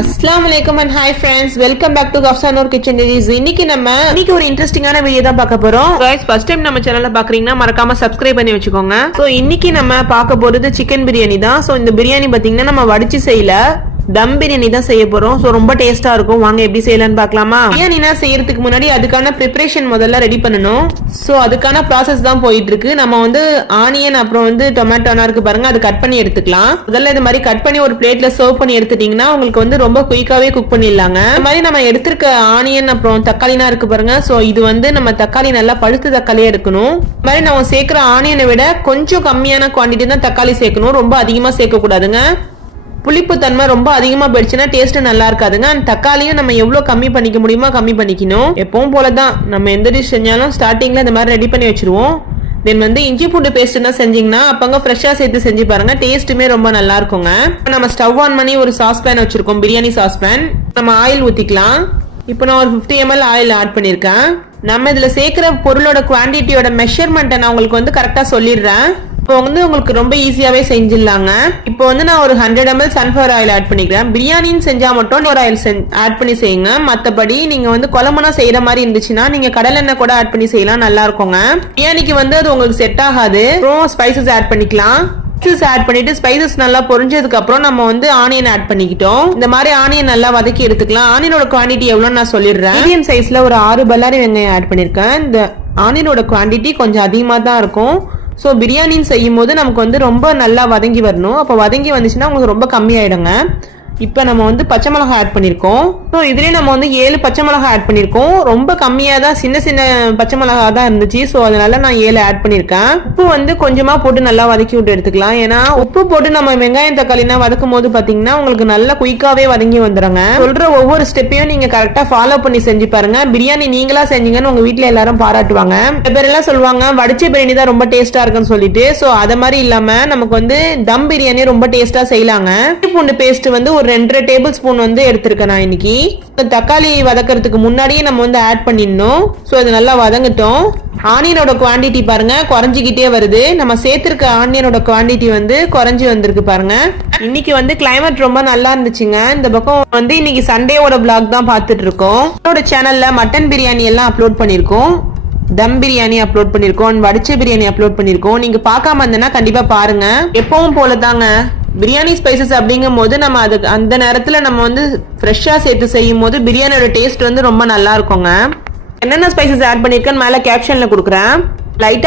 Assalamualaikum and hi friends, welcome back to Gafsanur Kitchen Diaries. இன்னைக்கு ஒரு இன்ட்ரெஸ்டிங்கான video தான் பார்க்க போறோம். Guys, first time நம்ம சேனலை பார்க்கறீங்கன்னா மறக்காம subscribe பண்ணி வச்சுக்கோங்க. So இன்னைக்கு நம்ம பார்க்க போறது சிக்கன் பிரியாணி தான். So இந்த பிரியாணி பாத்தீங்கன்னா நம்ம வடிச்சு செய்யல, தம் பிரியாணி தான் செய்ய போறோம். சோ ரொம்ப டேஸ்டா இருக்கும். வாங்க எப்படி செய்யலாம்னு பார்க்கலாமா? பிரியாணினா செய்யறதுக்கு முன்னாடி அதுக்கான ப்ரிப்பரேஷன் முதல்ல ரெடி பண்ணனும். சோ அதுக்கான process தான் போயிட்டு இருக்கு. நம்ம வந்து ஆனியன் அப்புறம் வந்து டொமேட்டோனா இருக்கு பாருங்க, அது கட் பண்ணி எடுத்துக்கலாம். முதல்ல இந்த மாதிரி கட் பண்ணி ஒரு பிளேட்ல சர்வ் பண்ணி எடுத்துட்டீங்கன்னா உங்களுக்கு வந்து ரொம்ப குயிக்காவே குக் பண்ணிடலாங்க. இந்த மாதிரி நம்ம எடுத்திருக்க ஆனியன் அப்புறம் தக்காளினா இருக்கு பாருங்க. சோ இது வந்து நம்ம தக்காளி நல்லா பழுத்த தக்காளியா இருக்கணும். இந்த மாதிரி நம்ம சேர்க்கிற ஆனியனை விட கொஞ்சம் கம்மியான குவான்டிட்டி தான் தக்காளி சேர்க்கணும். ரொம்ப அதிகமா சேர்க்க கூடாதுங்க. புளிப்பு தன்மை ரொம்ப அதிகமா போயிடுச்சுன்னா டேஸ்ட் நல்லா இருக்காதுங்க. அந்த தக்காளியும் நம்ம எவ்வளவு கம்மி பண்ணிக்க முடியுமோ கம்மி பண்ணிக்கணும். எப்பவும் போலதான் நம்ம எந்த டிஷ் செஞ்சாலும் ஸ்டார்டிங்ல இந்த மாதிரி ரெடி பண்ணி வச்சிருவோம். தென் வந்து இஞ்சி பூண்டு பேஸ்ட் தான் செஞ்சீங்கன்னா அப்பங்க ஃப்ரெஷ்ஷா சேர்த்து செஞ்சு பாருங்க, டேஸ்ட்டுமே ரொம்ப நல்லா இருக்குங்க. நம்ம ஸ்டவ் ஆன் பண்ணி ஒரு சாஸ் பேன் வச்சிருக்கோம், பிரியாணி சாஸ் பேன். நம்ம ஆயில் ஊத்திக்கலாம். இப்போ நான் ஒரு 50 ml ஆயில் ஆட் பண்ணிருக்கேன். நம்ம இதுல சேர்க்கிற பொருளோட குவான்டிட்டியோட மெஷர்மெண்ட்டை நான் உங்களுக்கு வந்து கரெக்டா சொல்லிடுறேன். இப்போ வந்து உங்களுக்கு ரொம்ப ஈஸியாவே செஞ்சிடலாங்க. இப்போ வந்து நான் ஒரு 100 ml சன்ஃபிளவர் ஆயில் ஆட் பண்ணிக்கிறேன். பிரியாணின்னு செஞ்சா மட்டும் ஒரு ஆயில் ஆட் பண்ணி செய்யுங்க. மற்றபடி நீங்க வந்து குழம்புனா செய்யற மாதிரி இருந்துச்சுன்னா நீங்க கடலெண்ணெய் கூட ஆட் பண்ணி செய்யலாம், நல்லா இருக்குங்க. பிரியாணிக்கு வந்து அது உங்களுக்கு செட் ஆகாது. அப்புறம் ஸ்பைசஸ் ஆட் பண்ணிக்கலாம். ஆட் பண்ணிட்டு ஸ்பைசஸ் நல்லா பொரிஞ்சதுக்கு அப்புறம் நம்ம வந்து ஆனியன் ஆட் பண்ணிக்கிட்டோம். இந்த மாதிரி ஆனியன் நல்லா வதக்கி எடுத்துக்கலாம். ஆனியனோட குவான்டிட்டி எவ்வளவு நான் சொல்லிடுறேன். மீடியம் சைஸ்ல ஒரு 6 பல்லாரி வெங்காயம் ஆட் பண்ணிருக்கேன். இந்த ஆனியனோட குவான்டிட்டி கொஞ்சம் அதிகமா தான் இருக்கும். ஸோ பிரியாணின்னு செய்யும் போது நமக்கு வந்து ரொம்ப நல்லா வதங்கி வரணும். அப்போ வதங்கி வந்துச்சுன்னா உங்களுக்கு ரொம்ப கம்மியாயிடுங்க. இப்போ நம்ம வந்து பச்சை மிளகாய் ஆட் பண்ணியிருக்கோம். ஸோ இதுலேயே நம்ம வந்து 7 பச்சை மிளகாய் ஆட் பண்ணியிருக்கோம். ரொம்ப கம்மியாக தான், சின்ன சின்ன பச்சை மிளகாய் தான் இருந்துச்சு. ஸோ அதனால நான் 7 ஆட் பண்ணியிருக்கேன். உப்பு வந்து கொஞ்சமாக போட்டு நல்லா வதக்கி விட்டு எடுத்துக்கலாம். ஏன்னா உப்பு போட்டு நம்ம வெங்காயம் தக்காளினா வதக்கும் போது பார்த்தீங்கன்னா உங்களுக்கு நல்லா குயிக்காவே வதங்கி வந்துடுங்க. சொல்ற ஒவ்வொரு ஸ்டெப்பையும் நீங்க கரெக்டாக ஃபாலோ பண்ணி செஞ்சு பாருங்க. பிரியாணி நீங்களா செஞ்சீங்கன்னு உங்க வீட்டில் எல்லாரும் பாராட்டுவாங்க. சில பேர் எல்லாம் சொல்லுவாங்க வடிச்ச பிரியாணி தான் ரொம்ப டேஸ்டா இருக்குன்னு சொல்லிட்டு. ஸோ அதை மாதிரி இல்லாம நமக்கு வந்து தம் பிரியாணி ரொம்ப டேஸ்டா செய்யலாங்க. பூண்டு பேஸ்ட் வந்து ஒரு 2 டேபிள் ஸ்பூன் வந்து எடுத்திருக்கேன் நான் இன்னைக்கு. தக்காளி வதக்கிறதுக்கு முன்னாடியே நம்ம வந்து ஆட் பண்ணிடணும். ஸோ அது நல்லா வதங்கட்டும். ஆனியனோட குவான்டிட்டி பாருங்க குறைஞ்சிக்கிட்டே வருது. நம்ம சேர்த்திருக்க ஆனியனோட குவான்டிட்டி வந்து குறைஞ்சி வந்திருக்கு பாருங்க. இன்னைக்கு வந்து கிளைமேட் ரொம்ப நல்லா இருந்துச்சுங்க. இந்த பக்கம் வந்து இன்னைக்கு சண்டேவோட பிளாக் தான் பார்த்துட்டு இருக்கோம். என்னோட சேனல்ல மட்டன் பிரியாணி எல்லாம் அப்லோட் பண்ணிருக்கோம், தம் பிரியாணி அப்லோட் பண்ணிருக்கோம், வடிச்ச பிரியாணி அப்லோட் பண்ணிருக்கோம். நீங்க பார்க்காம இருந்தேன்னா கண்டிப்பா பாருங்க. எப்பவும் போலதாங்க பிரியாணி ஸ்பைசஸ் அப்படிங்கும் போது நம்ம அதுக்கு அந்த நேரத்துல நம்ம வந்து ஃப்ரெஷ்ஷா சேர்த்து செய்யும் போது பிரியாணியோட டேஸ்ட் வந்து ரொம்ப நல்லா இருக்குங்க. என்னென்ன ஸ்பைசஸ் ஆட் பண்ணிருக்கேன்னு மேல கேப்ஷன்ல கொடுக்குறேன். லைட்டா